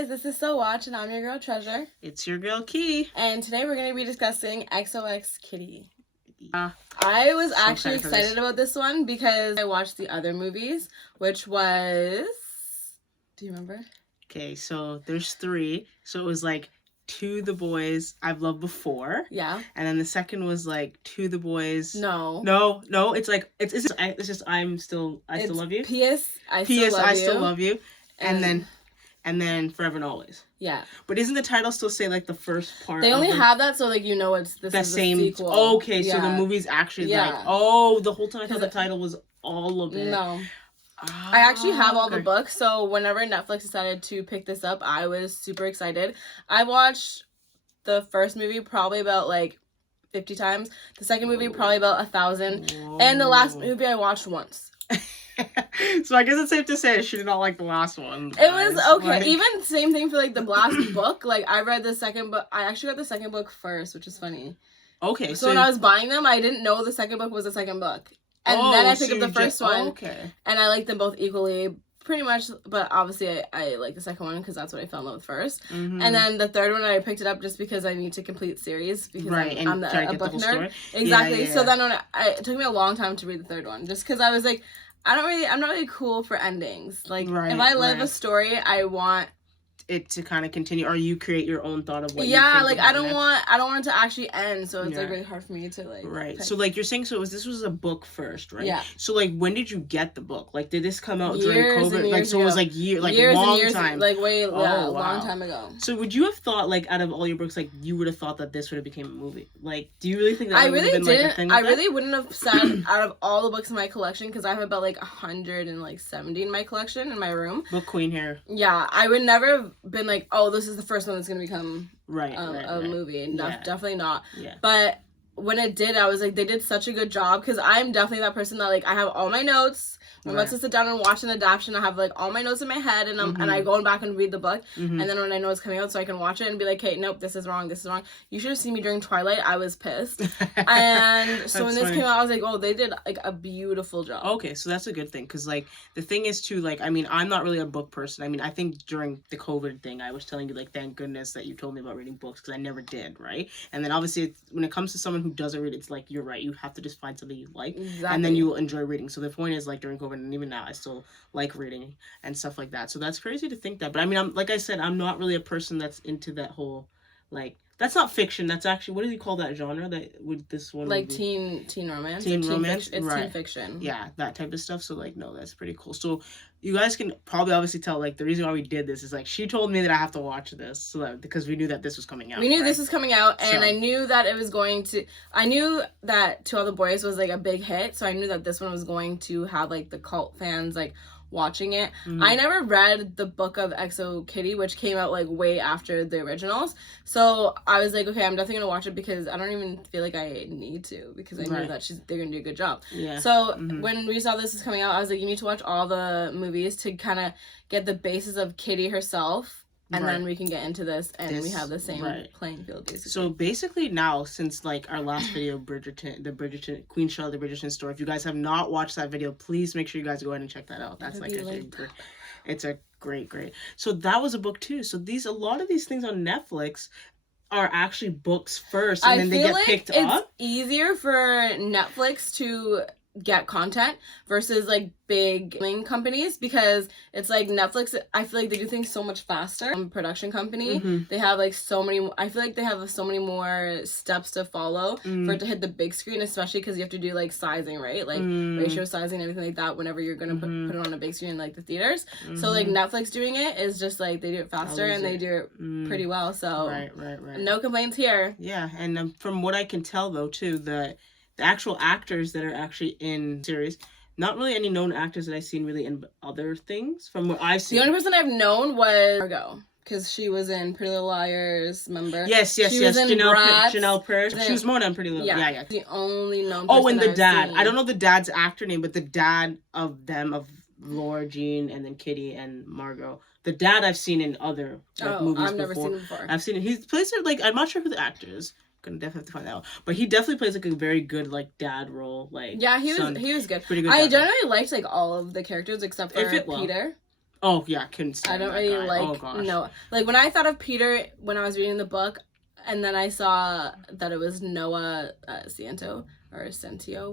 guys, this is SOWatch, and I'm your girl Treasure. It's your girl Key. And today we're going to be discussing XOX Kitty. I was actually excited about this one because I watched the other movies, which was... Do you remember? Okay, so there's 3. So it was like To the Boys I've Loved Before. Yeah. And then the second was like To the Boys... No, it's like... It's just I Still Love You. P.S. I Still Love You. And then Forever and Always. Yeah. But isn't the title still say like the first part? They only have that so like you know it's the same sequel. Okay, so the movie's actually like the whole time I thought the title was all of it. No. I actually have all the books, so whenever Netflix decided to pick this up, I was super excited. I watched the first movie probably about like 50 times. The second movie probably about 1,000. And the last movie I watched once. So I guess it's safe to say she did not like the last one. It was okay. Like... Even same thing for like the last book. Like I read the second book. I actually read the second book first, which is funny. Okay. So when I was buying them, I didn't know the second book was the second book. And then I picked up the first one. Okay. And I liked them both equally, pretty much. But obviously I like the second one because that's what I fell in love with first. Mm-hmm. And then the third one, I picked it up just because I need to complete series. Because I'm a book nerd. Story. Exactly. Yeah. So then it took me a long time to read the third one. Just because I was like, I'm not really cool for endings. Like, if I live a story, I want it to kind of continue, or you create your own thought of what you think like I don't want it to actually end, so it's like really hard for me to like pick. So like you're saying, this was a book first, right? Yeah. So like when did you get the book? Like did this come out during COVID? Like so ago. It was like years long time. Like long time ago. So would you have thought like out of all your books, like you would have thought that this would have became a movie? Like do you really think that I really been, didn't like, a thing I really wouldn't have said out of all the books in my collection, because I have about like 170 in my collection in my room. Book queen here. Yeah, I would never have been like, oh, this is the first one that's going to become a movie. Definitely not. Yeah. But when it did, I was like, they did such a good job, because I'm definitely that person that like I have all my notes. I'm about to sit down and watch an adaptation. I have like all my notes in my head, and and I go back and read the book, and then when I know it's coming out, so I can watch it and be like, hey, nope, this is wrong. You should have seen me during Twilight. I was pissed. And so when this came out, I was like, oh, they did like a beautiful job. Okay, so that's a good thing, because like the thing is too, like I mean, I'm not really a book person. I mean, I think during the COVID thing, I was telling you like, thank goodness that you told me about reading books, because I never did, right? And then obviously when it comes to someone who doesn't read, it's like you're right. You have to just find something you like, and then you will enjoy reading. So the point is like during COVID, and even now, I still like reading and stuff like that. So that's crazy to think that. But I mean, like I said, I'm not really a person that's into that whole, like, that's not fiction. That's actually, what do you call that genre? That would this one like teen romance. Teen romance. It's teen fiction. Yeah, that type of stuff. So like, no, that's pretty cool. So you guys can probably obviously tell like the reason why we did this is like she told me that I have to watch this, so that, because we knew that this was coming out. We knew this was coming out, and I knew that it was going to. I knew that To All the Boys was like a big hit, so I knew that this one was going to have like the cult fans like watching it. I never read the book of XO Kitty, which came out like way after the originals, so I was like, okay, I'm definitely gonna watch it, because I don't even feel like I need to, because I know that they're gonna do a good job. So when we saw this is coming out, I was like, you need to watch all the movies to kind of get the basis of Kitty herself, and then we can get into this, and we have the same playing field, basically. So basically now, since like our last video, Bridgerton, Queen Charlotte, the Bridgerton story, if you guys have not watched that video, please make sure you guys go ahead and check that out. That's like it's a great. So that was a book too. So a lot of these things on Netflix are actually books first, and then they get picked up. It's easier for Netflix to get content versus like big companies, because it's like Netflix, I feel like they do things so much faster. Production company, they have like I feel like they have so many more steps to follow for it to hit the big screen, especially because you have to do like sizing, right? Like ratio sizing and everything like that whenever you're gonna put it on a big screen in like the theaters. So like Netflix doing it is just like they do it faster, and they do it pretty well. So right. No complaints here. Yeah, and from what I can tell though too, the actual actors that are actually in series, not really any known actors that I've seen really in other things from what I've seen. The only person I've known was Margot, because she was in Pretty Little Liars, remember? Yes. Janelle Purr. She was more than Pretty Little. Yeah. The only known person and the dad. Seen. I don't know the dad's actor name, but the dad of Laura Jean, and then Kitty and Margot. The dad I've seen in other movies I've never seen him before. I've seen it. He plays it like, I'm not sure who the actor is. Gonna definitely have to find that out, but he definitely plays like a very good like dad role. Like he was good. Pretty good. I generally liked like all of the characters except for Peter. Oh yeah, I couldn't stand I don't that really guy. like Oh gosh. no. Like when I thought of Peter when I was reading the book, and then I saw that it was Noah Centio,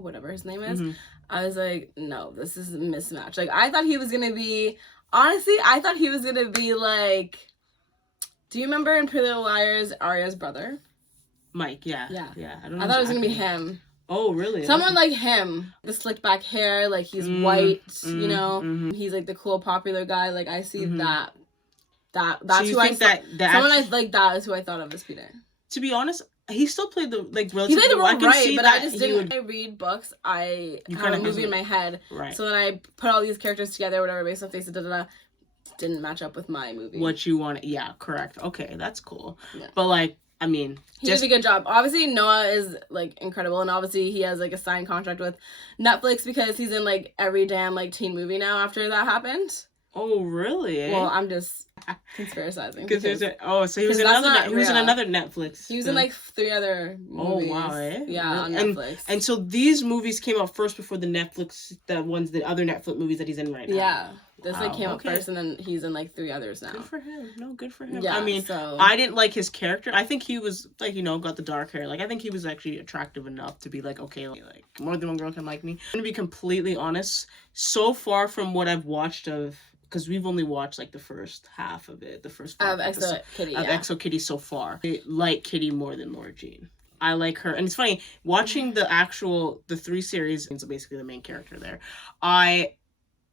whatever his name is. I was like, no, this is a mismatch. Like I thought he was gonna be. Honestly, I thought he was gonna be like. Do you remember in Pretty Little Liars, Arya's brother? Mike, yeah. I don't know. I thought it was gonna be him. Oh, really? Someone like him. The slicked back hair, like he's white, you know? He's like the cool, popular guy. Like I see that. That's so who I thought. That is who I thought of as Peter. To be honest, he still played the relatively. He played the role right, but I just didn't. Would... I read books. I have a movie in my head, right? So then I put all these characters together, whatever, based on faces, didn't match up with my movie. What you want? Yeah, correct. Okay, that's cool. Yeah. But like, I mean, he did a good job. Obviously, Noah is like incredible, and obviously he has like a signed contract with Netflix because he's in like every damn like teen movie now after that happened. Oh, really? Well, I'm just conspiracizing. So he was in another Netflix. He was in like 3 other movies. Oh wow, Yeah, really? On Netflix. And so these movies came out first before the other Netflix movies that he's in right now. Yeah. This like came out first, and then he's in like 3 others now. Good for him. No, good for him. Yeah, I mean, I didn't like his character. I think he was like, got the dark hair. Like I think he was actually attractive enough to be like, okay, like more than one girl can like me. I'm gonna be completely honest. So far from what I've watched of. Because we've only watched like the first half of it, the first of Exo Kitty. Of Exo Kitty so far. I like Kitty more than Laura Jean. I like her, and it's funny watching the 3 series. So basically, the main character there. I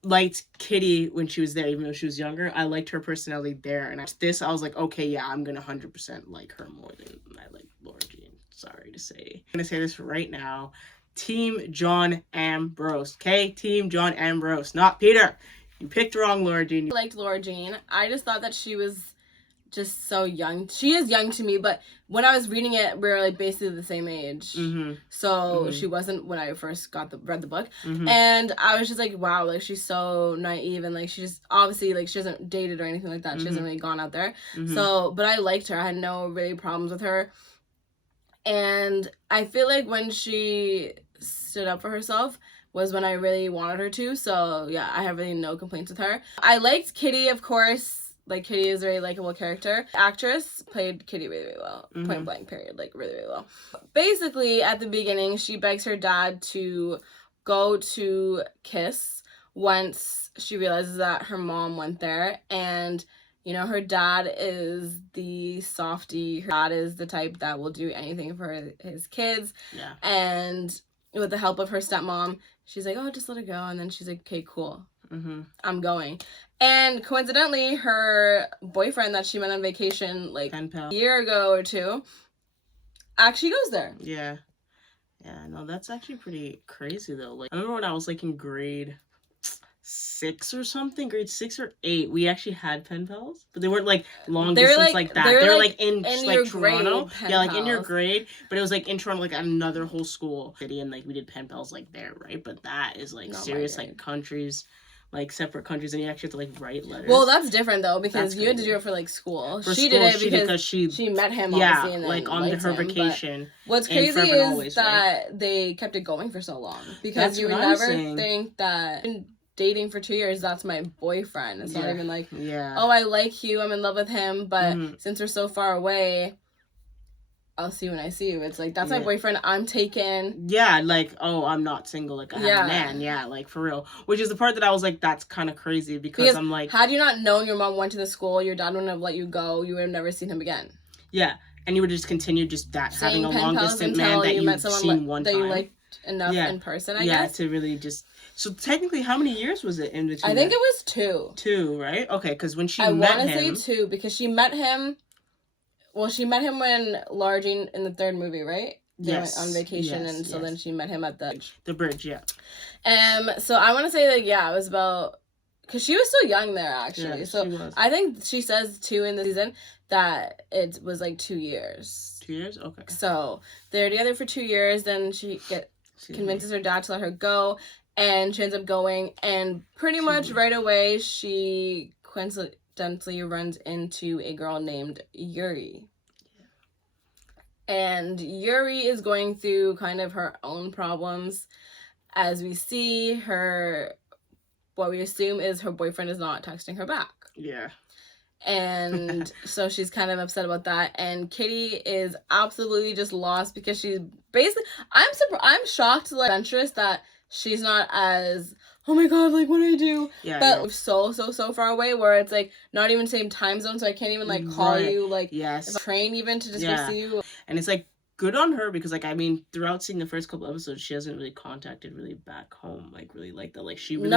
liked Kitty when she was there, even though she was younger. I liked her personality there, and I was like, okay, yeah, I'm gonna 100% like her more than I like Laura Jean. Sorry to say, I'm gonna say this right now. Team John Ambrose, okay? Team John Ambrose, not Peter. You picked wrong, Laura Jean. I liked Laura Jean. I just thought that she was just so young. She is young to me, but when I was reading it, we were like basically the same age. So she wasn't when I first read the book. And I was just like, wow, like she's so naive, and like she just obviously like she hasn't dated or anything like that. She hasn't really gone out there. So, but I liked her. I had no really problems with her. And I feel like when she stood up for herself was when I really wanted her to. So yeah, I have really no complaints with her. I liked Kitty, of course. Like Kitty is a very likable character. The actress played Kitty really, really well. Point blank period. Like really, really well. Basically, at the beginning, she begs her dad to go to Kiss once she realizes that her mom went there. And her dad is the softie. Her dad is the type that will do anything for his kids. Yeah. And with the help of her stepmom, she's like, oh, just let it go. And then she's like, okay, cool. I'm going. And coincidentally, her boyfriend that she met on vacation like a year ago or 2 actually goes there. Yeah. Yeah, no, that's actually pretty crazy though. Like I remember when I was like in grade 6 or something, grade 6 or 8, we actually had pen pals, but they weren't like long distance like that. They were like in like Toronto. Yeah, like in your grade, but it was like in Toronto, like at another whole school city, and like we did pen pals like there, right? But that is like serious like countries, like separate countries, and you actually have to like write letters. Well, that's different though, because you had to do it for like school. She did it because she met him. Yeah, and like on her vacation. What's crazy is that they kept it going for so long, because you would never think that. Dating for 2 years, that's my boyfriend. It's not even like, oh, I like you, I'm in love with him, but since we're so far away, I'll see you when I see you. It's like, that's my boyfriend, I'm taken. Yeah, like, oh, I'm not single, like, I have a man. Yeah, like, for real. Which is the part that I was like, that's kind of crazy, because I'm like... Had you not known your mom went to the school, your dad wouldn't have let you go, you would have never seen him again. Yeah, and you would just continue just that, having a long-distance man that you've seen one time. That you liked enough in person, I guess. Yeah, to really just... So technically, how many years was it in between? I think it was 2. 2, right? Okay, because when she met him... I want to say 2, because she met him... Well, she met him when Laura Jean in the 3rd movie, right? They went on vacation, and so then she met him at the bridge, yeah. So I want to say that, it was about... Because she was still young there, actually. Yeah, so she was. I think she says 2 in the season, that it was like 2 years. 2 years? Okay. So they're together for 2 years, then she convinces her dad to let her go, and she ends up going, and pretty much right away, she coincidentally runs into a girl named Yuri. And Yuri is going through kind of her own problems, as we see her what we assume is her boyfriend is not texting her back. Yeah. And so she's kind of upset about that. And Kitty is absolutely just lost because she's basically, I'm shocked, like, adventurous that she's not as, oh my god, like, what do I do? Yeah. But so far away where it's like not even same time zone, so I can't even like call you, like, yes, train even to just go see you. And it's like good on her because, like, I mean, throughout seeing the first couple episodes, she hasn't really contacted really back home, like, really like that. Like, she really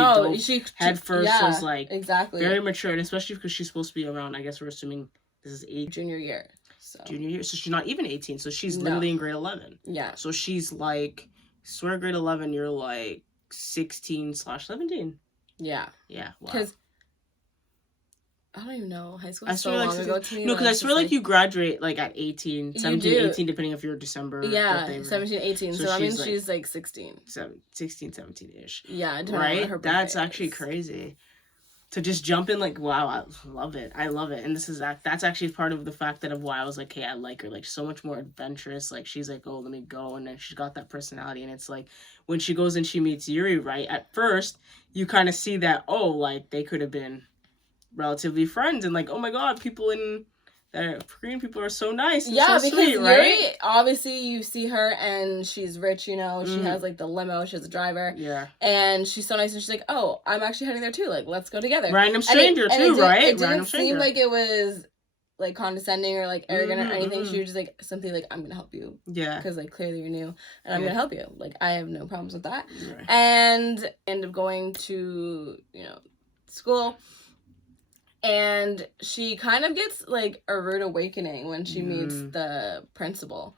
head first was like exactly very mature, and especially because she's supposed to be around, I guess we're assuming this is junior year, so she's not even 18, so she's literally in grade 11. Yeah, so she's like, swear grade 11, you're like 16/17. Yeah, wow. Because I don't even know. High school is so long ago to me. No, because I swear like you graduate like at 18, 17, 18, depending if you're December. Yeah, 17, 18. So that means she's like 16. 16, 17-ish. Yeah, right? That's actually crazy. To just jump in, like, wow, I love it. And that's actually part of the fact that of why I was like, hey, I like her. Like, so much more adventurous. Like, she's like, oh, let me go. And then she's got that personality. And it's like, when she goes and she meets Yuri, right? At first, you kind of see that, oh, like, they could have been relatively friends. And like, oh my god, people in Korean people are so nice. And so because sweet, right? Yuri, obviously you see her and she's rich, you know, she has like the limo, she has a driver. Yeah. And she's so nice and she's like, oh, I'm actually heading there too. Like, let's go together. Random stranger too, right? It didn't seem like it was like condescending or like arrogant or anything. She was just like simply like, I'm gonna help you. Yeah. Because like clearly you're new and I'm gonna help you. Like, I have no problems with that. Right. And end up going to, you know, school. And she kind of gets, like, a rude awakening when she meets the principal.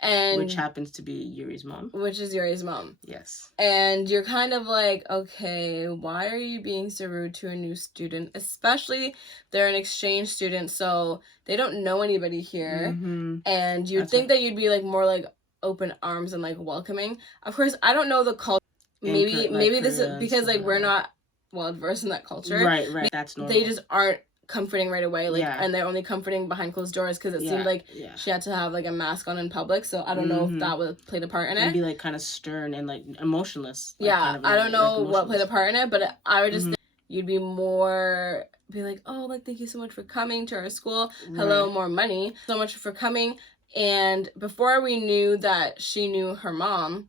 And which happens to be Yuri's mom. Which is Yuri's mom. Yes. And you're kind of like, okay, why are you being so rude to a new student? Especially they're an exchange student, so they don't know anybody here. Mm-hmm. And you'd think that you'd be, like, more, like, open arms and, like, welcoming. Of course, I don't know the culture. Maybe this is because, like, we're not well versed in that culture, right. That's normal. They just aren't comforting right away, like, and they're only comforting behind closed doors because it seemed like she had to have like a mask on in public. So I don't know if that would played a part in it. And be like kind of stern and like emotionless. Like, yeah, kind of, I don't know what played a part in it, but I would just think you'd be like, oh, like, thank you so much for coming to our school. Hello, more money. So much for coming. And before we knew that she knew her mom.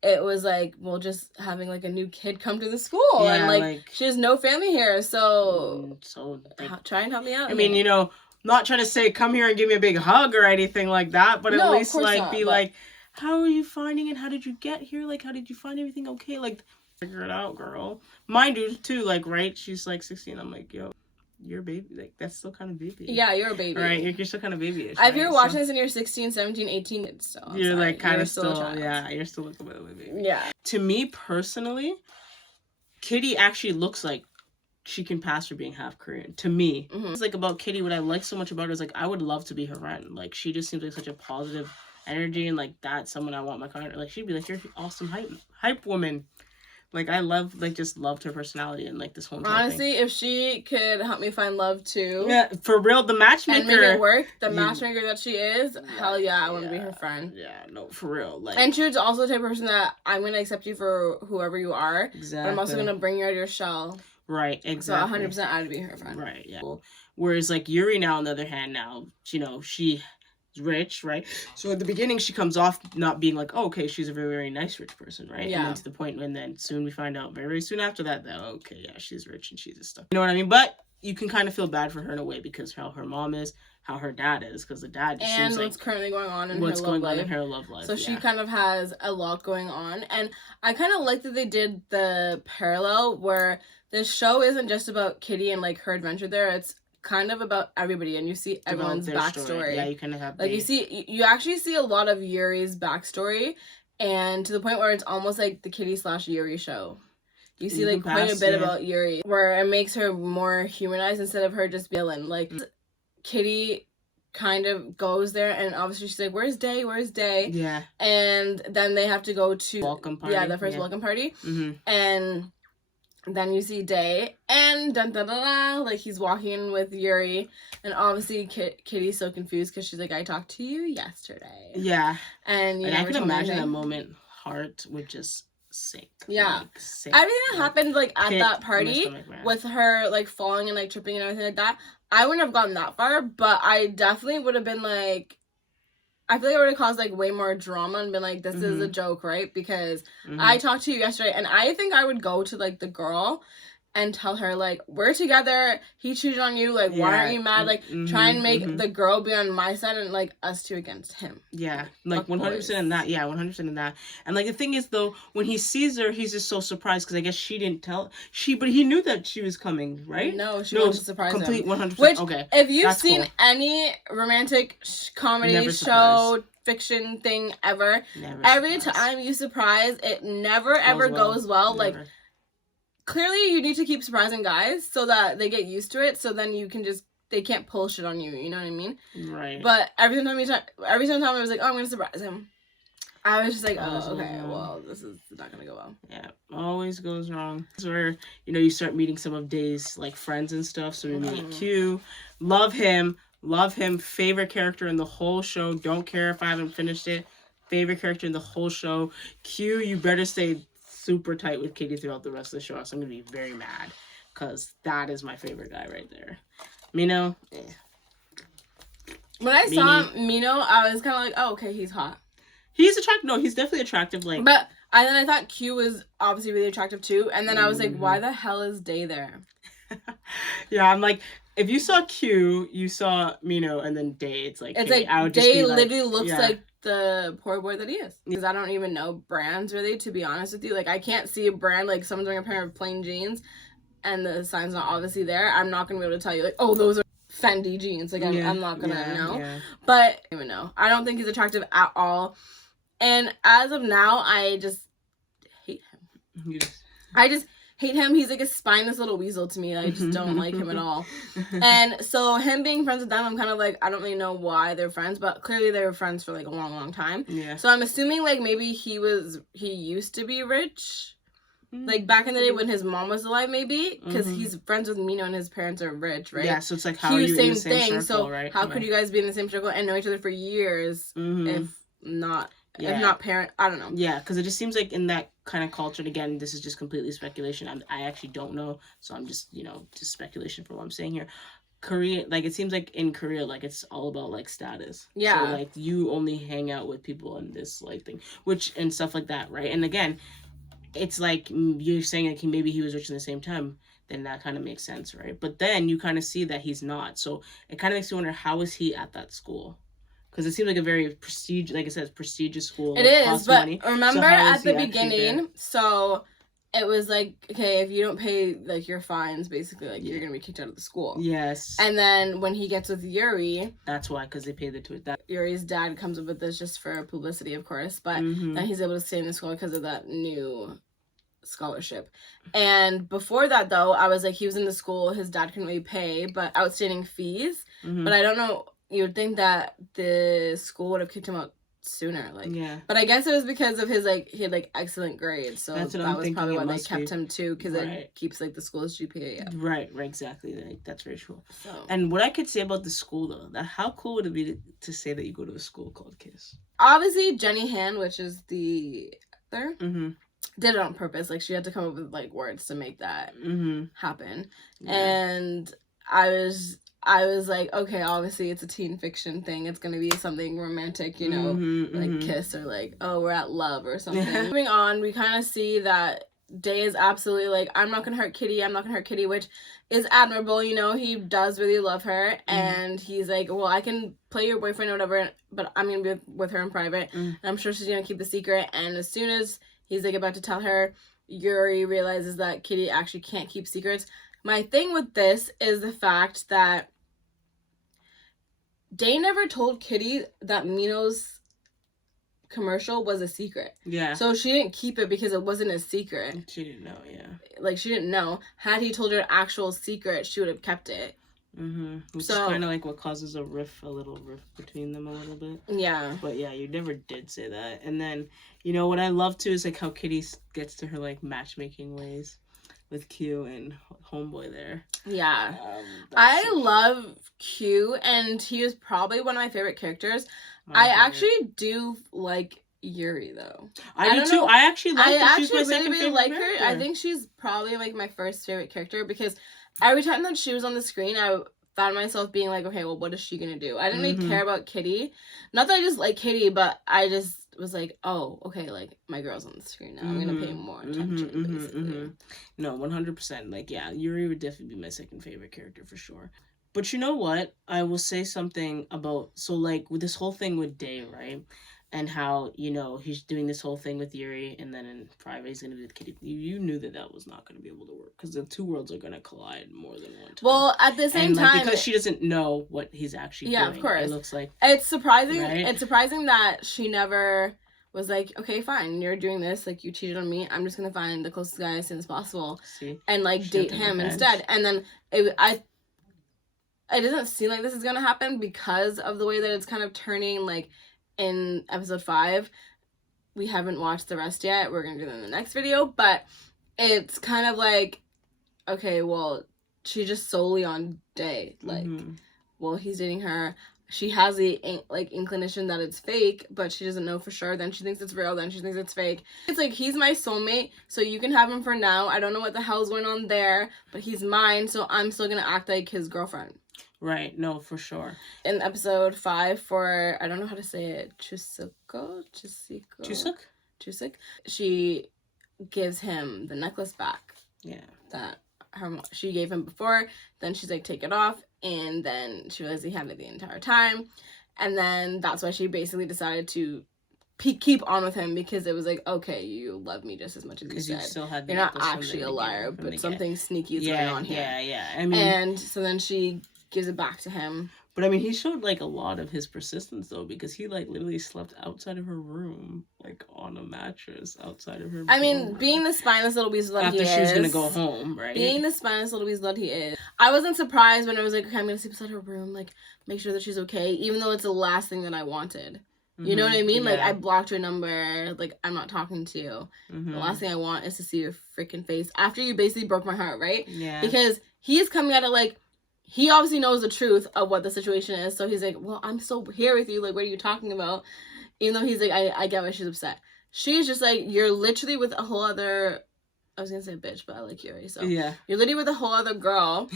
It was like, well, just having like a new kid come to the school, and like she has no family here, so try and help me out. I mean, you know, not trying to say come here and give me a big hug or anything like that, but at least like be like, how are you finding it? How did you get here? Like, how did you find everything okay? Like, figure it out, girl. Mind you, too, like, right? She's like 16. I'm like, yo, you're a baby. Like, that's still kind of baby. Yeah, you're a baby. Right? You're still kind of babyish. If you're watching this and you're 16, 17, 18, so you're like kind of still, you're still like a little baby. Yeah. To me personally, Kitty actually looks like she can pass for being half Korean. To me. It's like about Kitty, what I like so much about her is like, I would love to be her friend. Like, she just seems like such a positive energy, and like that's someone I want my kind of, like, she'd be like, you're an awesome hype woman. Like, I just loved her personality and, like, this whole entire honestly, if she could help me find love, too. Yeah, for real, the matchmaker. And make it work, the matchmaker that she is, hell yeah, I want to be her friend. Yeah, no, for real. Like, and she's also the type of person that I'm going to accept you for whoever you are. Exactly. But I'm also going to bring you out of your shell. Right, exactly. So 100% I'd be her friend. Right, yeah. Whereas, like, Yuri now, on the other hand, now, you know, she... rich, right? So at the beginning she comes off not being like, oh, okay, she's a very, very nice rich person, right? Yeah. And then to the point when then soon we find out very, very soon after that okay, yeah, she's rich and she's this stuff. You know what I mean? But you can kind of feel bad for her in a way because how her mom is, how her dad is, because the dad just seems like what's currently going on in her love life. So she kind of has a lot going on, and I kind of like that they did the parallel where this show isn't just about Kitty and like her adventure there. It's kind of about everybody, and you see everyone's backstory. Yeah, you kind of have like you actually see a lot of Yuri's backstory, and to the point where it's almost like the Kitty/Yuri show. You see like quite a bit about Yuri, where it makes her more humanized instead of her just villain. Like Kitty kind of goes there, and obviously she's like, "Where's Day? Where's Day?" Yeah, and then they have to go to welcome party. Yeah, the first welcome party, and then you see Day, and like he's walking with Yuri, and obviously Kitty's so confused because she's like, I talked to you yesterday. Yeah, and I can imagine that moment. Heart would just sick. Yeah. Like, sick. Everything that happened, like, at pit that my party, stomach, man. with her, like, falling and, like, tripping and everything like that, I wouldn't have gone that far, but I definitely would have been, like, I feel like it would have caused, like, way more drama and been like, this is a joke, right? Because I talked to you yesterday, and I think I would go to, like, the girl and tell her, like, we're together, he cheated on you, like, why aren't you mad? Like, try and make the girl be on my side and, like, us two against him. Yeah, like, 100% in that. Yeah, 100% in that. And, like, the thing is, though, when he sees her, he's just so surprised, because I guess she didn't tell, but he knew that she was coming, right? No, she wanted to surprise him. Complete 100%. Which, okay, if you've seen any romantic comedy show, fiction thing ever, every time you surprise, it never ever goes well. Never. Like, clearly you need to keep surprising guys so that they get used to it, so then you can just, they can't pull shit on you, you know what I mean? Right. But every single time I was like, oh, I'm gonna surprise him, I was just like, oh, okay, well, this is not gonna go well. Yeah, always goes wrong. This is where, you start meeting some of Day's, like, friends and stuff. So we meet Q. Love him. Favorite character in the whole show. Don't care if I haven't finished it. Favorite character in the whole show. Q, you better stay super tight with Kitty throughout the rest of the show. So I'm gonna be very mad, because that is my favorite guy right there. Mino, When I saw Mino, I was kind of like, oh, okay, he's hot. He's attractive. No, he's definitely attractive. Like, but then I thought Q was obviously really attractive too, and then I was like, why the hell is Day there? Yeah, I'm like, if you saw Q, you saw Mino, and then Day. It's like Day literally looks like the poor boy that he is. Because I don't even know brands really, to be honest with you. Like, I can't see a brand, like someone's wearing a pair of plain jeans and the sign's not obviously there. I'm not gonna be able to tell you, like, oh, those are Fendi jeans. Like, I'm not gonna know. Yeah. But I don't even know. I don't think he's attractive at all. And as of now, I just hate him. I just hate him. He's like a spineless little weasel to me. I just don't like him at all. And so him being friends with them, I'm kind of like, I don't really know why they're friends, but clearly they were friends for like a long, long time. Yeah. So I'm assuming like maybe he used to be rich. Like back in the day when his mom was alive, maybe, because he's friends with Mino and his parents are rich, right? Yeah, so it's like, how are you in the same circle, so right? How could you guys be in the same circle and know each other for years if not parent? I don't know. Yeah, because it just seems like in that kind of culture, and again, this is just completely speculation. I actually don't know, so I'm just just speculation for what I'm saying here. Korea, like, it seems like in Korea, like, it's all about like status. Yeah. So like you only hang out with people in this like thing, and stuff like that, right? And again, it's like you're saying like maybe he was rich in the same time, then that kind of makes sense, right? But then you kind of see that he's not, so it kind of makes you wonder, how is he at that school? Because it seems like a very prestigious, like it says, prestigious school. It is, but money. Remember at the beginning, so it was like, okay, if you don't pay like your fines, basically, like you're gonna be kicked out of the school. Yes. And then when he gets with Yuri, that's why, because they pay the tuition. Yuri's dad comes up with this just for publicity, of course, but then he's able to stay in the school because of that new scholarship. And before that, though, I was like, he was in the school, his dad couldn't really pay, but outstanding fees. But I don't know. You would think that the school would have kicked him out sooner, like. Yeah. But I guess it was because of his he had like excellent grades, so that was probably why they kept him too, because it keeps like the school's GPA up. Right, exactly. Like, that's very true. So. And what I could say about the school though, that how cool would it be to say that you go to a school called KISS? Obviously, Jenny Han, which is the author, did it on purpose. Like, she had to come up with like words to make that happen, and I was like, okay, obviously it's a teen fiction thing. It's going to be something romantic, like kiss or like, oh, we're at love or something. Moving on, we kind of see that Day is absolutely like, I'm not going to hurt Kitty, which is admirable. He does really love her. And he's like, well, I can play your boyfriend or whatever, but I'm going to be with her in private. And I'm sure she's going to keep the secret. And as soon as he's like about to tell her, Yuri realizes that Kitty actually can't keep secrets. My thing with this is the fact that Day never told Kitty that Mino's commercial was a secret. Yeah. So she didn't keep it because it wasn't a secret. She didn't know, yeah. Like, she didn't know. Had he told her an actual secret, she would have kept it. Which is kind of like what causes a little rift between them a little bit. Yeah. But yeah, you never did say that. And then, what I love too is like how Kitty gets to her like matchmaking ways with Q and Homeboy there. Yeah. I love Q, and he is probably one of my favorite characters. I actually do like Yuri though. I do too. Know. I actually like her. She's my second favorite like character. her. I think she's probably like my first favorite character because every time that she was on the screen, I found myself being like, okay, well, what is she gonna do? I didn't really care about Kitty. Not that I just like Kitty, but I just was like, oh, okay, like my girl's on the screen now. I'm gonna pay more attention, basically. No, 100%. Like, yeah, Yuri would definitely be my second favorite character for sure. But you know what? I will say something about, so like with this whole thing with Day, right? And how, you know, he's doing this whole thing with Yuri, and then in private he's going to be with Kitty. You knew that was not going to be able to work, because the two worlds are going to collide more than one time. Well, at the same time... because she doesn't know what he's actually doing. Yeah, of course. It looks like... It's surprising, right? It's surprising that she never was like, okay, fine, you're doing this, like, you cheated on me, I'm just going to find the closest guy as soon as possible. See? And, like, date him instead. And then, it doesn't seem like this is going to happen because of the way that it's kind of turning, like... In episode 5, we haven't watched the rest yet. We're going to do that in the next video. But it's kind of like, okay, well, she's just solely on Day. Like, well, he's dating her. She has the, like, inclination that it's fake, but she doesn't know for sure. Then she thinks it's real. Then she thinks it's fake. It's like, he's my soulmate, so you can have him for now. I don't know what the hell's going on there, but he's mine, so I'm still going to act like his girlfriend. Right, no, for sure. In episode 5 for, I don't know how to say it, Chusuk, she gives him the necklace back. Yeah. That she gave him before, then she's like, take it off, and then she realized he had it the entire time, and then that's why she basically decided to keep on with him, because it was like, okay, you love me just as much as you said. Still had You're not actually a liar, but something sneaky is going on here. Yeah. I mean, and so then she gives it back to him. But I mean, he showed like a lot of his persistence though, because he like literally slept outside of her room, like on a mattress outside of her room. I mean, being the spineless little weasel that he is. After she was gonna go home, right? Being the spineless little weasel that he is. I wasn't surprised when I was like, okay, I'm gonna sleep outside her room, like make sure that she's okay, even though it's the last thing that I wanted. You know what I mean? Yeah. Like, I blocked your number. Like, I'm not talking to you. The last thing I want is to see your freaking face after you basically broke my heart, right? Yeah. Because he's coming at it like, he obviously knows the truth of what the situation is. So he's like, well, I'm still here with you. Like, what are you talking about? Even though he's like, I get why she's upset. She's just like, you're literally with a whole other... I was going to say bitch, but I like Yuri. So yeah. You're literally with a whole other girl.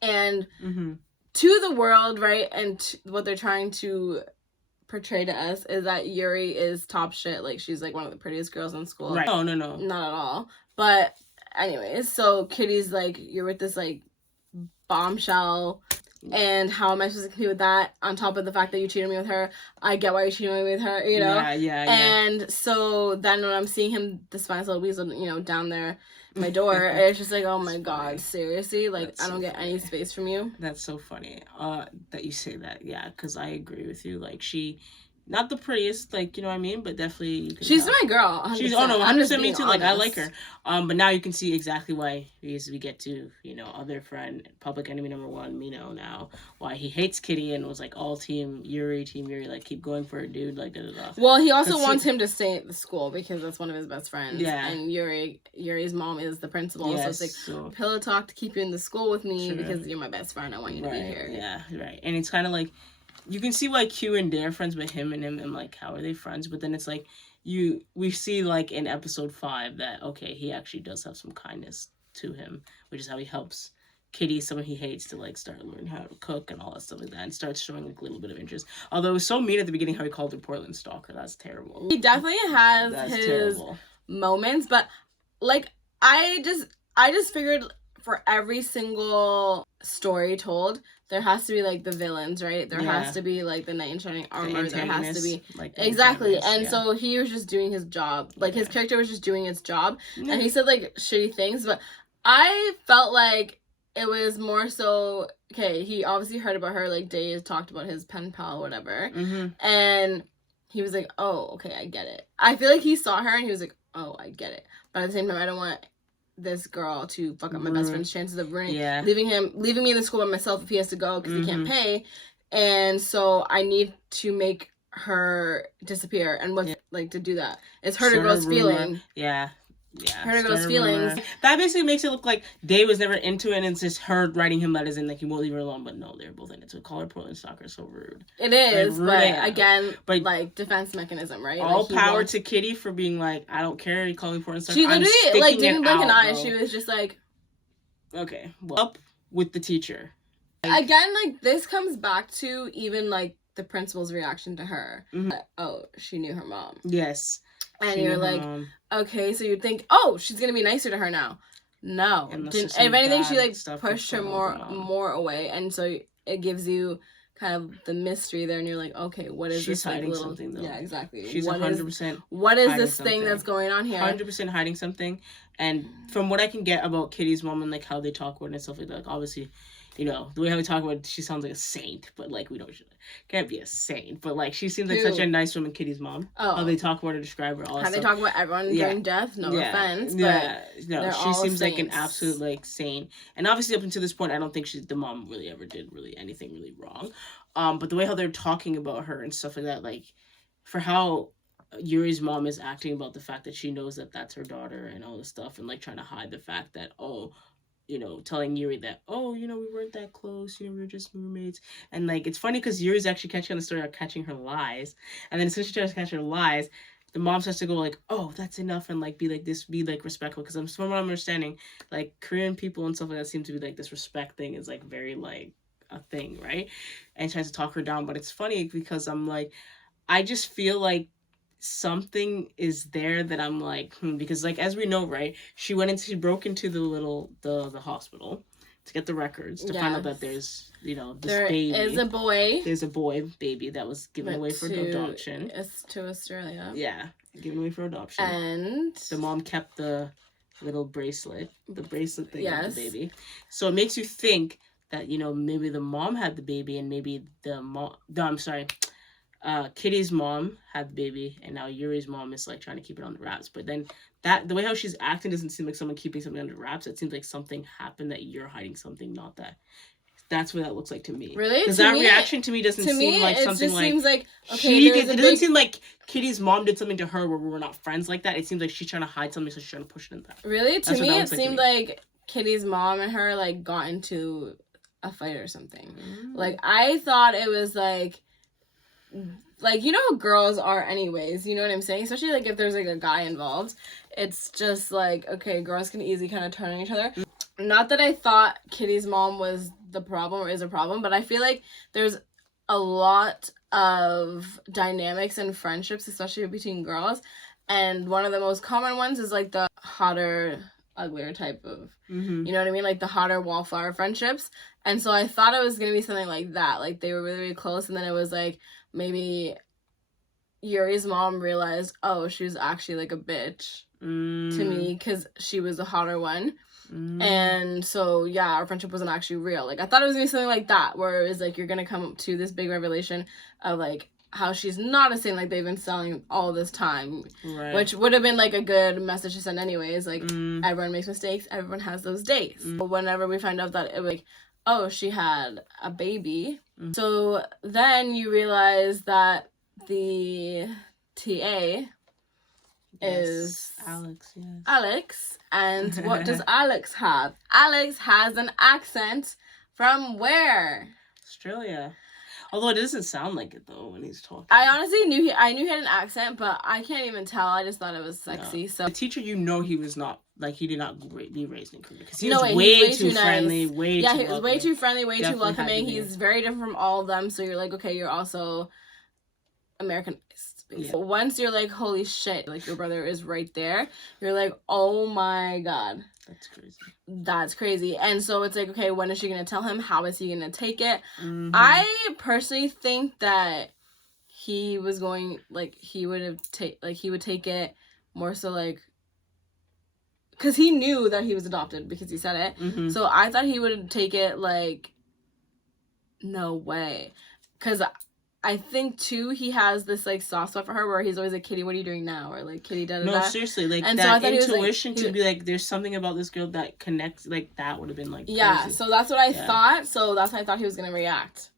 And to the world, right? And what they're trying to... portray to us is that Yuri is top shit. Like, she's like one of the prettiest girls in school. Right. No. Not at all. But anyways, so Kitty's like, you're with this like bombshell, and how am I supposed to compete with that, on top of the fact that you cheated me with her? I get why you're cheating me with her, you know? Yeah. And so then when I'm seeing him, the spineless little weasel, you know, down there my door, it's just like, oh my god, seriously? Like, that's I don't get any space from you. That's so funny that you say that. Yeah, because I agree with you. Like, she, not the prettiest, like, you know what I mean, but definitely she's my girl. 100%. She's 100% me too. Like, I like her. But now you can see exactly why, because we get to, you know, other friend, public enemy number 1, Mino, now, why he hates Kitty and was like, all team Yuri, like, keep going for it, dude, like, da-da-da. Well, he also wants him to stay at the school because that's one of his best friends. Yeah. And Yuri's mom is the principal, yes, so it's like, pillow talk to keep you in the school with me because you're my best friend, I want you to be here. Yeah, right. And it's kind of like, you can see why Q and Day are friends with him and like, how are they friends? But then it's like, we see like in episode 5 that, okay, he actually does have some kindness to him, which is how he helps Kitty, someone he hates, to like start learning how to cook and all that stuff like that, and starts showing like a little bit of interest. Although it was so mean at the beginning how he called her Portland stalker. That's terrible. He definitely has his moments, but like, I just figured for every single story told, there has to be like the villains, right? There has to be like the knight in shining armor. There has to be like exactly. And so he was just doing his job. Like his character was just doing its job, and he said like shitty things. But I felt like it was more so, okay, he obviously heard about her. Like Day talked about his pen pal, whatever, and he was like, oh, okay, I get it. I feel like he saw her and he was like, oh, I get it. But at the same time, I don't want this girl to fuck up my best friend's chances of leaving me in the school by myself if he has to go because he can't pay. And so I need to make her disappear. And what's like to do that? It's hurt a girl's feeling. Yeah. hurt a girl's feelings. That basically makes it look like Day was never into it, and it's just her writing him letters and like he won't leave her alone. But no, they're both in it. So call her Portland stalker is so rude. It is, like, but again, like defense mechanism, right? All like, power to Kitty for being like, I don't care. You call me Portland stalker. She literally like didn't blink an eye. She was just like, okay, well, up with the teacher. Like, again, like this comes back to even like the principal's reaction to her. Mm-hmm. Oh, she knew her mom. Yes. And you're like, okay, so you'd think, oh, she's gonna be nicer to her now. No, if anything, she like pushed her more away, and so it gives you kind of the mystery there, and you're like, okay, what is she's this hiding little... something though? Yeah, exactly. She's 100%. What is this thing that's going on here? 100% hiding something, and from what I can get about Kitty's mom and like how they talk with her and stuff like that, like, obviously. You know, the way how we talk about it, she sounds like a saint, but, like, we don't, can't be a saint, but, like, she seems like such a nice woman, Kitty's mom. Oh. How they talk about her, describe her, all that how they talk about everyone during death, no offense, but no, she seems like an absolute, like, saint. And obviously, up until this point, I don't think the mom really ever did anything really wrong. But the way how they're talking about her and stuff like that, like, for how Yuri's mom is acting about the fact that she knows that that's her daughter and all this stuff, and, like, trying to hide the fact that, you know, telling Yuri that, you know, we weren't that close, you know, we were just roommates. And, like, it's funny because Yuri's actually catching on the story of catching her lies. And then as soon as she tries to catch her lies, the mom starts to go, like, oh, that's enough, and, like, be respectful. Because from what I'm understanding, like, Korean people and stuff like that seem to be, like, this respect thing is, like, very, like, a thing, right? And tries to talk her down. But it's funny because I'm, like, I just feel like something is there that I'm like, because like as we know, right, she broke into the hospital to get the records to find out that there's, you know, there's a boy baby that was given away for adoption. It's to Australia. Yeah, given away for adoption. And the mom kept the little bracelet thing of the baby. So it makes you think that, you know, maybe the mom had the baby and maybe Kitty's mom had the baby, and now Yuri's mom is like trying to keep it on the wraps. But then the way how she's acting doesn't seem like someone keeping something under wraps. It seems like something happened that you're hiding something, not that. That's what that looks like to me. Really? Because that reaction to me doesn't seem like something like. Seems like it doesn't seem like Kitty's mom did something to her where we were not friends like that. It seems like she's trying to hide something, so she's trying to push it in that. Really? To me, it seemed like Kitty's mom and her like got into a fight or something. Like I thought it was like, you know how girls are anyways, you know what I'm saying? Especially, like, if there's, like, a guy involved. It's just, like, okay, girls can easily kind of turn on each other. Not that I thought Kitty's mom was the problem or is a problem, but I feel like there's a lot of dynamics and friendships, especially between girls. And one of the most common ones is, like, the hotter, uglier type of, you know what I mean? Like, the hotter wallflower friendships. And so I thought it was going to be something like that. Like, they were really, really close, and then it was, like, maybe Yuri's mom realized, oh, she was actually like a bitch to me because she was the hotter one. And so, yeah, our friendship wasn't actually real. Like, I thought it was going to be something like that, where it was like, you're going to come to this big revelation of like how she's not a saint like they've been selling all this time. Right. Which would have been like a good message to send anyways. Like, everyone makes mistakes, everyone has those days. But whenever we find out that it was like, oh, she had a baby. So then you realize that the TA is Alex. Yes. Alex. And what does Alex have? Alex has an accent from where? Australia. Although it doesn't sound like it though when he's talking. I honestly knew he had an accent, but I can't even tell. I just thought it was sexy. So the teacher, you know, he was not like he did not be raised in Korea because he was way too friendly, nice. He was way too friendly, way too welcoming. He's very different from all of them. So you're like, okay, you're also Americanized. Yeah. Once you're like, holy shit, like your brother is right there. You're like, oh my god. That's crazy. And so it's like, okay, when is she going to tell him? How is he going to take it? I personally think that he was going, like, he would take it more so, like, because he knew that he was adopted because he said it. So I thought he would take it, like, no way. Because I think, too, he has this, like, soft spot for her where he's always like, Kitty, what are you doing now? Or, like, Kitty, da-da-da. No, seriously, like, and that so intuition to be like, there's something about this girl that connects, like, that would have been, like, yeah, crazy. So that's what I thought. So that's how I thought he was going to react.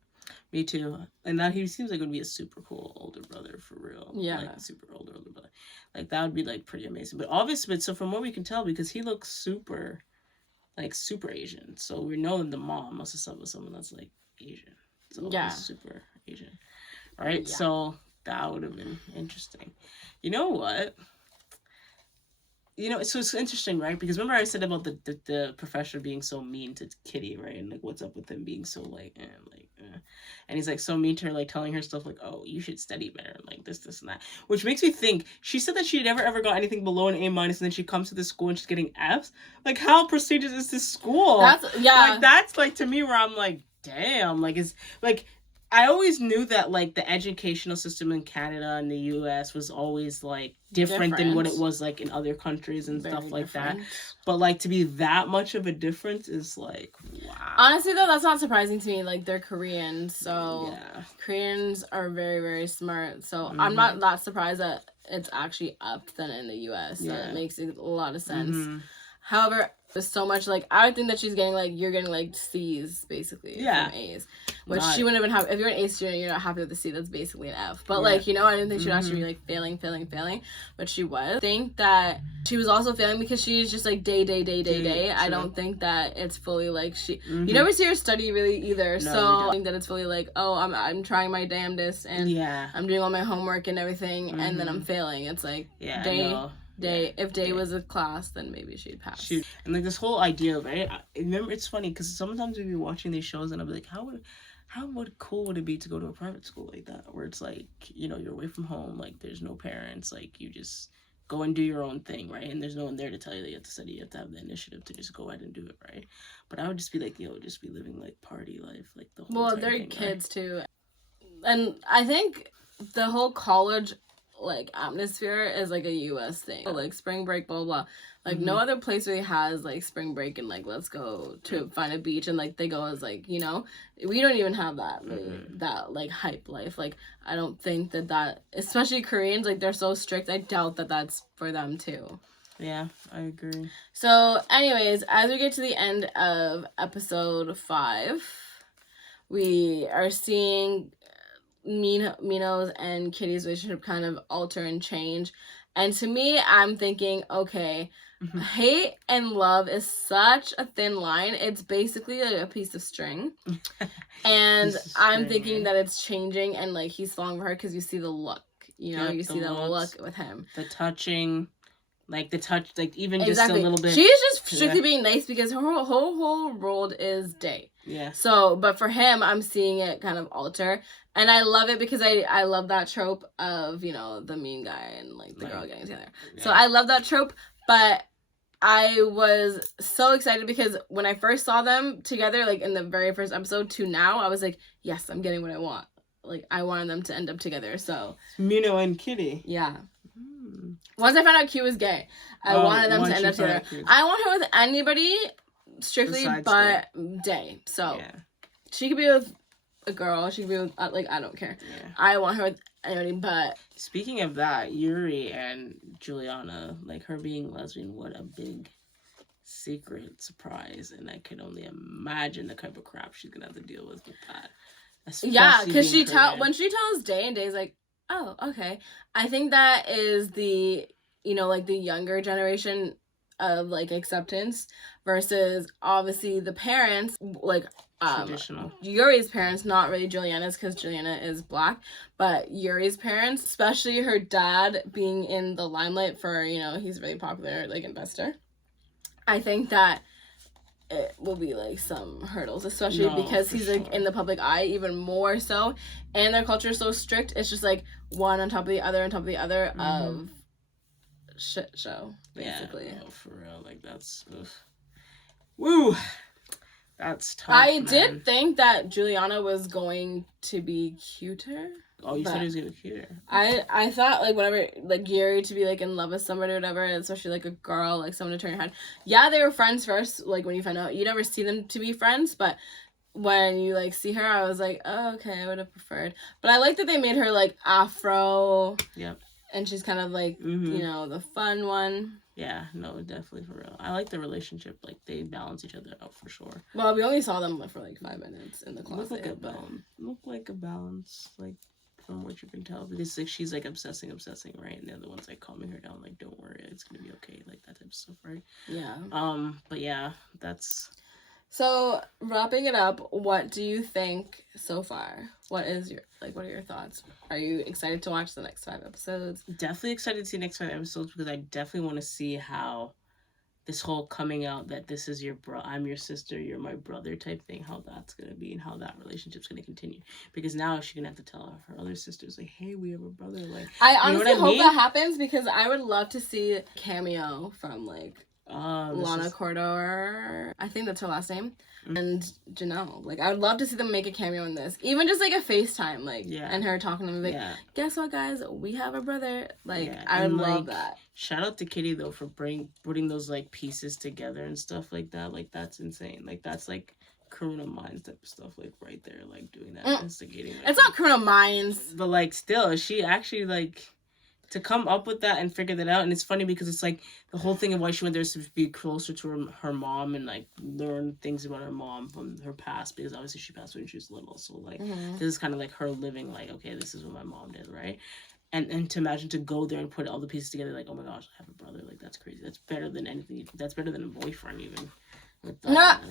Me too. And now he seems like it would be a super cool older brother for real. Yeah. Like super older brother. Like that would be like pretty amazing. But obviously, so from what we can tell, because he looks super Asian. So we know that the mom must have slept with someone that's like Asian. So yeah. Super Asian. Right? Yeah. So that would have been interesting. You know what? So it's interesting, right? Because remember I said about the professor being so mean to Kitty, right? And like, what's up with him being so and he's like so mean to her, like telling her stuff like, oh, you should study better, like this and that. Which makes me think she said that she never ever got anything below an A-, and then she comes to this school and she's getting Fs. Like, how prestigious is this school? That's like to me where I'm like, damn, like it's like. I always knew that, like, the educational system in Canada and the U.S. was always, like, different than what it was, like, in other countries and stuff like that. But, like, to be that much of a difference is, like, wow. Honestly, though, that's not surprising to me. Like, they're Korean, so Koreans are very, very smart. So I'm not that surprised that it's actually up than in the U.S. So it makes a lot of sense. However, there's so much, like, I would think that she's getting, like, you're getting, like, C's, basically, from A's. Which she wouldn't even have, if you're an A student, you're not happy with the C, that's basically an F. But, like, you know, I didn't think she'd actually be, like, failing, but she was. I think that she was also failing because she's just, like, day. I don't think that it's fully, like, you never see her study, really, either. No, so I think that it's fully, like, oh, I'm trying my damnedest, and I'm doing all my homework and everything, and then I'm failing. It's, like, if Day was a class, then maybe she'd pass. And like this whole idea of it, remember, it's funny because sometimes we'd be watching these shows and I'll be like, how cool would it be to go to a private school like that, where it's like, you know, you're away from home, like there's no parents, like you just go and do your own thing, right? And there's no one there to tell you that you have to study, you have to have the initiative to just go ahead and do it, right? But I would just be like, just be living like party life, like the whole they're thing, kids too. And I think the whole college like atmosphere is like a US thing, like spring break, blah blah. Like no other place really has like spring break and like let's go to find a beach and like they go as like, you know, we don't even have that really that like hype life. Like I don't think that especially Koreans, like they're so strict, I doubt that that's for them too. Yeah, I agree. So anyways, as we get to the end of episode 5, we are seeing Mino's and Kitty's relationship kind of alter and change. And to me, I'm thinking, okay, hate and love is such a thin line. It's basically like a piece of string. And I'm thinking that it's changing and like he's falling for her because you see the look. You know, you see the look with him. The touching. Like the touch, like even just a little bit. She's just strictly being nice because her whole world is Day. Yeah. So, but for him, I'm seeing it kind of alter. And I love it because I love that trope of, you know, the mean guy and like the girl getting together. Yeah. So I love that trope. But I was so excited because when I first saw them together, like in the very first episode to now, I was like, yes, I'm getting what I want. Like I wanted them to end up together. So Mino and Kitty. Yeah. Once I found out Q was gay, I wanted them to end up together. I want her with anybody strictly but Day. So she could be with a girl. She could be with like I don't care. Yeah. I want her with anybody but. Speaking of that, Yuri and Juliana, like her being lesbian, what a big secret surprise, and I can only imagine the type of crap she's gonna have to deal with that. Yeah, because when she tells Day and Day's like, oh, okay. I think that is the, you know, like the younger generation of like acceptance versus obviously the parents, like traditional. Yuri's parents, not really Juliana's because Juliana is black, but Yuri's parents, especially her dad being in the limelight for, you know, he's a really popular like investor. I think that it will be like some hurdles, especially because he's like in the public eye even more so, and their culture is so strict. It's just like one on top of the other of shit show basically. Yeah, for real, like that's woo. That's tough. I did think that Juliana was going to be cuter. Oh, you said he was gonna be cuter. I thought like whenever like Yuri to be like in love with somebody or whatever, especially like a girl, like someone to turn your head. Yeah, they were friends first. Like when you find out, you never see them to be friends, but when you like see her, I was like, oh, okay, I would have preferred. But I like that they made her like Afro. Yep. and she's kind of like, you know, the fun one. Yeah, no, definitely, for real. I like the relationship. Like, they balance each other out for sure. Well, we only saw them for like 5 minutes in the closet. Look like a balance, like, from what you can tell. Because, like, she's, like, obsessing, right? And the other one's, like, calming her down, like, don't worry, it's gonna be okay. Like, that type of stuff, right? Yeah. But yeah, that's... So, wrapping it up, what do you think so far? What are your thoughts? Are you excited to watch the next 5 episodes? Definitely excited to see the next 5 episodes because I definitely want to see how this whole coming out that this is I'm your sister, you're my brother type thing, how that's going to be and how that relationship's going to continue. Because now she's going to have to tell her other sisters, like, hey, we have a brother. Like, I honestly hope that happens because I would love to see a cameo from, like, Lana Corridor, I think that's her last name, and Janelle. Like, I would love to see them make a cameo in this, even just like a FaceTime, like, and her talking to me, like, guess what, guys, we have a brother. Like, I would love that. Shout out to Kitty though for putting those like pieces together and stuff like that. Like, that's insane. Like, that's like Criminal Minds type of stuff, like right there, like doing that, instigating. Like, it's not Criminal Minds, but like still, she actually like. To come up with that and figure that out. And it's funny because it's like the whole thing of why she went there is to be closer to her mom and like learn things about her mom from her past, because obviously she passed away when she was little. So like this is kind of like her living like, okay, this is what my mom did, right? And to imagine to go there and put all the pieces together, like, oh my gosh, I have a brother, like, that's crazy. That's better than anything. That's better than a boyfriend even.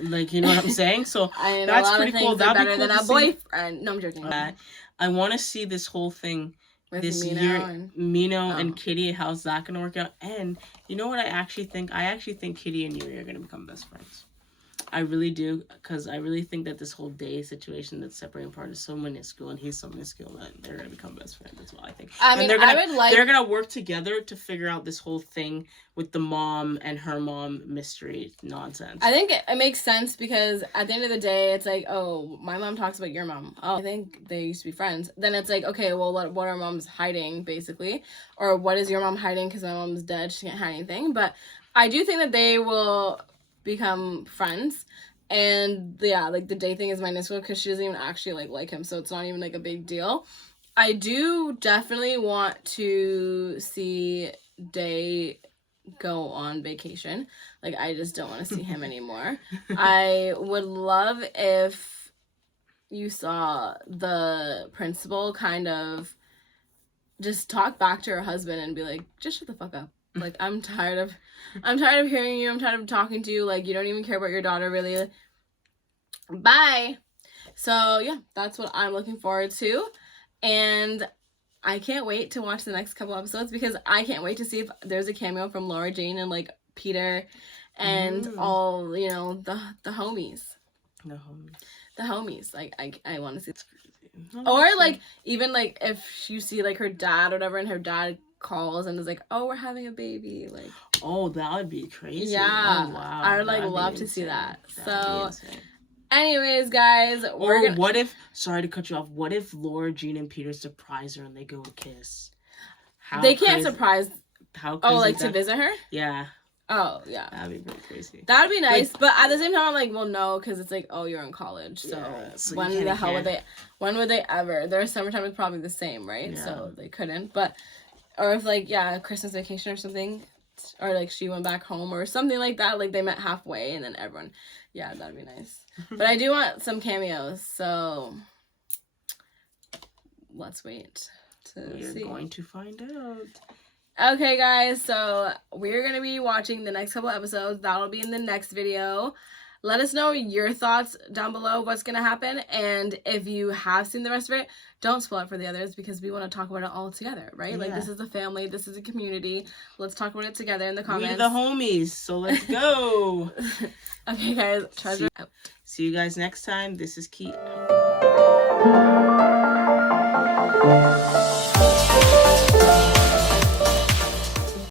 Like, you know what I'm saying? So that's pretty cool. That'd be cool than a boyfriend. No, I'm joking. I want to see this whole thing with this Mino and Kitty, how's that gonna work out? And you know what I actually think? I actually think Kitty and Yuri are gonna become best friends. I really do, because I really think that this whole day situation that's separating apart is so minuscule, and he's so minuscule that they're gonna become best friends. That's what I think. They're gonna work together to figure out this whole thing with the mom and her mom mystery nonsense. I think it makes sense because at the end of the day, it's like, oh, my mom talks about your mom. Oh, I think they used to be friends. Then it's like, okay, well, what are moms hiding, basically? Or what is your mom hiding because my mom's dead? She can't hide anything. But I do think that they will become friends. And yeah, like the day thing is minuscule because she doesn't even actually like him, so it's not even like a big deal. I do definitely want to see Day go on vacation. Like, I just don't want to see him anymore. I would love if you saw the principal kind of just talk back to her husband and be like, just shut the fuck up. Like, I'm tired of hearing you. I'm tired of talking to you. Like, you don't even care about your daughter, really. Bye. So, yeah, that's what I'm looking forward to. And I can't wait to watch the next couple episodes because I can't wait to see if there's a cameo from Laura Jane and, like, Peter and all, you know, the homies. The homies. Like, I want to see. Or, like, even, like, if you see, like, her dad or whatever, and her dad calls and is like, oh, we're having a baby, like, oh, that would be crazy. Yeah. Oh, wow. I would like love to see that. So anyways, guys, what if, sorry to cut you off, what if Laura Jean and Peter surprise her and they go kiss? They can't surprise. How crazy? Oh, like to visit her? Yeah. Oh, yeah. That'd be pretty crazy. That'd be nice, like, but at the same time, I'm like, well, no, because it's like, oh, you're in college, so when the hell would they? When would they ever? Their summertime is probably the same, right? Yeah. So they couldn't, but. Or if, like, yeah, Christmas vacation or something, or, like, she went back home or something like that, like, they met halfway, and then everyone, yeah, that'd be nice. But I do want some cameos, so let's wait to see. We're going to find out. Okay, guys, so we're going to be watching the next couple episodes. That'll be in the next video. Let us know your thoughts down below, what's going to happen. And if you have seen the rest of it, don't spoil it for the others because we want to talk about it all together, right? Yeah. Like, this is a family. This is a community. Let's talk about it together in the comments. We're the homies, so let's go. Okay, guys. Treasure out. See you guys next time. This is Keith.